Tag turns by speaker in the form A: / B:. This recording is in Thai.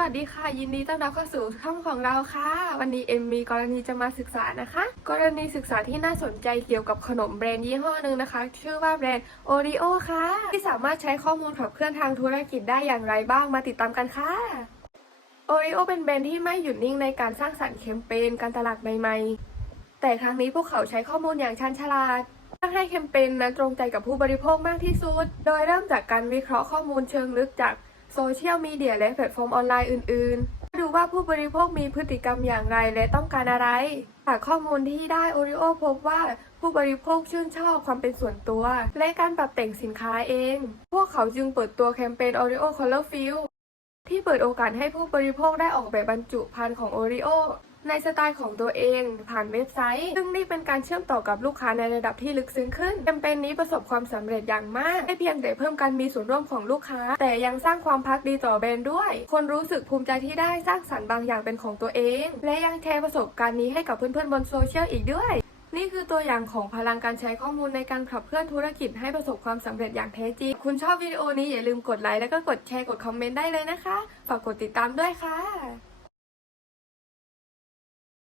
A: วัสดีค่ะ ยินดีต้อนรับเข้าสู่ช่องของเราค่ะ วันนี้เอ็มมีกรณีจะมาศึกษานะคะ กรณีศึกษาที่น่าสนใจเกี่ยวกับขนมแบรนด์ยี่ห้อหนึ่งนะคะ ชื่อว่าแบรนด์โอริโอค่ะ ที่สามารถใช้ข้อมูลขับเคลื่อนทางธุรกิจได้อย่างไรบ้างมาติดตามกันค่ะโอริโอเป็นแบรนด์ที่ไม่หยุดนิ่งในการสร้างสรรค์แคมเปญการตลาดใหม่ๆ แต่ครั้งนี้พวกเขาใช้ข้อมูลอย่างชันฉลาดเพื่อให้แคมเปญนั้นตรงใจกับผู้บริโภคมากที่สุด โดยเริ่มจากการวิเคราะห์ข้อมูลเชิงลึกจาก โซเชียลมีเดียและแพลตฟอร์มออนไลน์อื่น ๆ ดูว่าผู้บริโภคมีพฤติกรรมอย่างไรและต้องการอะไร จากข้อมูลที่ได้โอริโอพบว่าผู้บริโภคชื่นชอบความเป็นส่วนตัว และการปรับแต่งสินค้าเอง พวกเขาจึงเปิดตัวแคมเปญ Oreo Color Fill ที่เปิดโอกาสให้ผู้บริโภคได้ออกแบบบรรจุภัณฑ์ของโอริโอ ในสไตล์ของตัวเองผ่านเว็บไซต์ ซึ่งนี่เป็นการเชื่อมต่อกับลูกค้าในระดับที่ลึกซึ้งขึ้นแคมเปญนนี้ประสบความสำเร็จอย่างมากไม่เพียงแต่เพิ่มการมีส่วนร่วมของลูกค้า แต่ยังสร้างความพักดีต่อแบรนด์ด้วย คนรู้สึกภูมิใจที่ได้สร้างสรรค์บางอย่างเป็นของตัวเอง และยังแชร์ประสบการณ์นี้ให้กับเพื่อนๆบนโซเชียลอีกด้วยนี่คือตัวอย่างของพลังการใช้ข้อมูลในการขับเคลื่อนธุรกิจให้ประสบความสำเร็จอย่างแท้จริง คุณชอบวิดีโอนี้อย่าลืมกดไลค์แล้วก็กดแชร์กดคอมเมนต์ได้เลยนะคะ ฝากกดติดตามด้วยค่ะ